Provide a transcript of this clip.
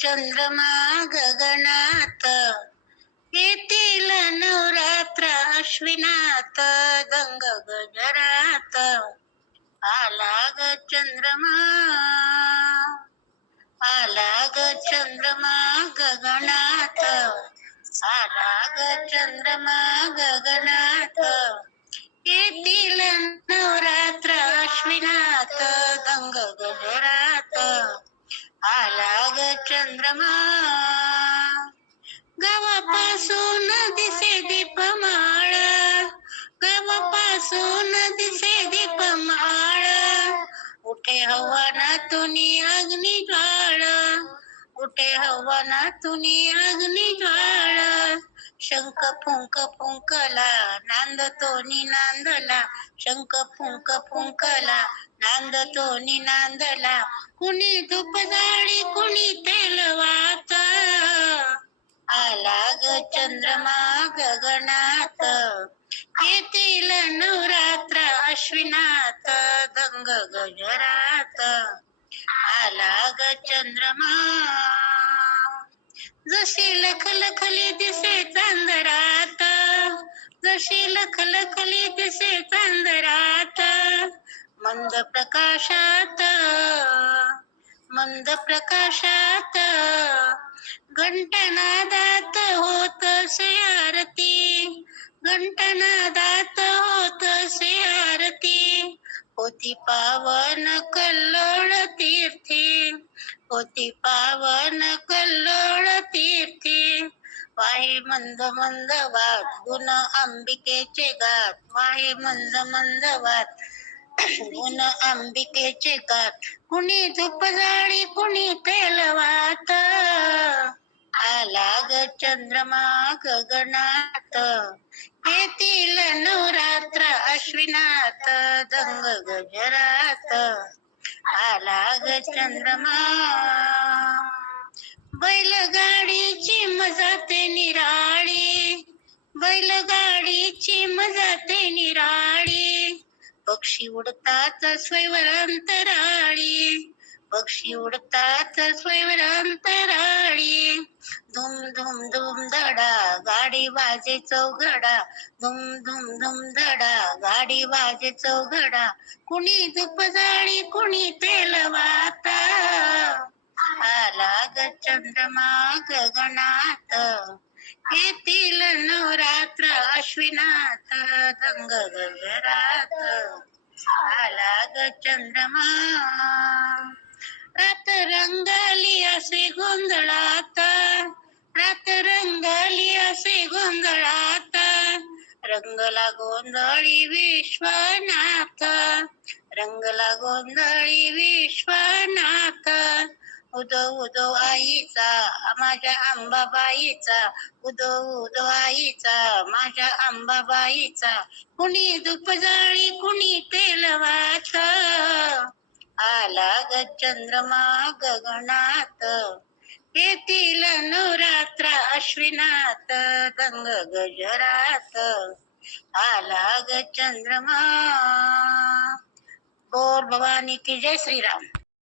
चंद्रमा गगनात, येतील नवरात्र अश्विनात, गंग गजरात आला ग चंद्रमा, आला ग चंद्रमा गगनात, आला ग चंद्रमा गगनात, येतील नवरात्र अश्विनात, गंग गजरात आला ग चंद्रमा. गावापासून दिसे दीपमाळ, गावापासून दिसे दीपमाळ, उठे हवनातून अग्नी ज्वाळ, उठे हवनातून अग्नी ज्वाळ, शंख फुंक फुंकला नांदतोनी नांदला, शंख फुंक फुंकला नांदतोनी नांदला, कुणी धूप जाळी कुणी तेल वात, आला ग चंद्रमा गगनात, येतील नवरात्र अश्विनात, गंग गजरात आला ग चंद्रमा. जशी लखलखली दिसे चांदरात, जशी लखलखली दिसे चांदरात, मंद प्रकाशात, मंद प्रकाशात, घंटानादात होतसे आरती, घंटानादात होतसे आरती, होती पावन कल्लोळ तीर्थी, होती पावन कल्लोळ तीर्थी, वाहे मंद मंद वात गुण अंबिकेचे गात, वाहे मंद मंद वात गुण अंबिकेचे गात, कुणी धूप जाळी कुणी तेल वात, आला ग चंद्रमा गगनात, येतील नवरात्र अश्विनात, गंग गजरात आला ग चंद्रमा. बैलगाडीची मजा ते निराळी, बैलगाडीची मजा ते निराळी, पक्षी उडतात स्वैवर अंतराळी, पक्षी उडतात स्वैवर अंतराळी, धुम धुम धुम धडा गाडी वाजे चौघडा, धुम धुम धुम धडा गाडी वाजे चौघडा, कुणी धूप जाळी कुणी तेल वाता, आला ग चंद्रमा गगनात, येतील नवरात्र अश्विनात, गंग गजरात आला ग चंद्रमा. रात रंगाली असे गोंधळात, रात रंगाली असे गोंधळात, रंगला गोंधळी विश्वनाथ, रंगला गोंधळी विश्वनाथ, उदो उदो आईचा माझ्या अंबाबाईचा, उदो उदो आईचा माझ्या अंबाबाईचा, कुणी धूप जाळी कुणी तेल वात, आला ग चंद्रमा गगनात, येतील नवरात्र अश्विनात, गंग गजरात आला ग चंद्रमा. बोल भवानी की जय श्रीराम.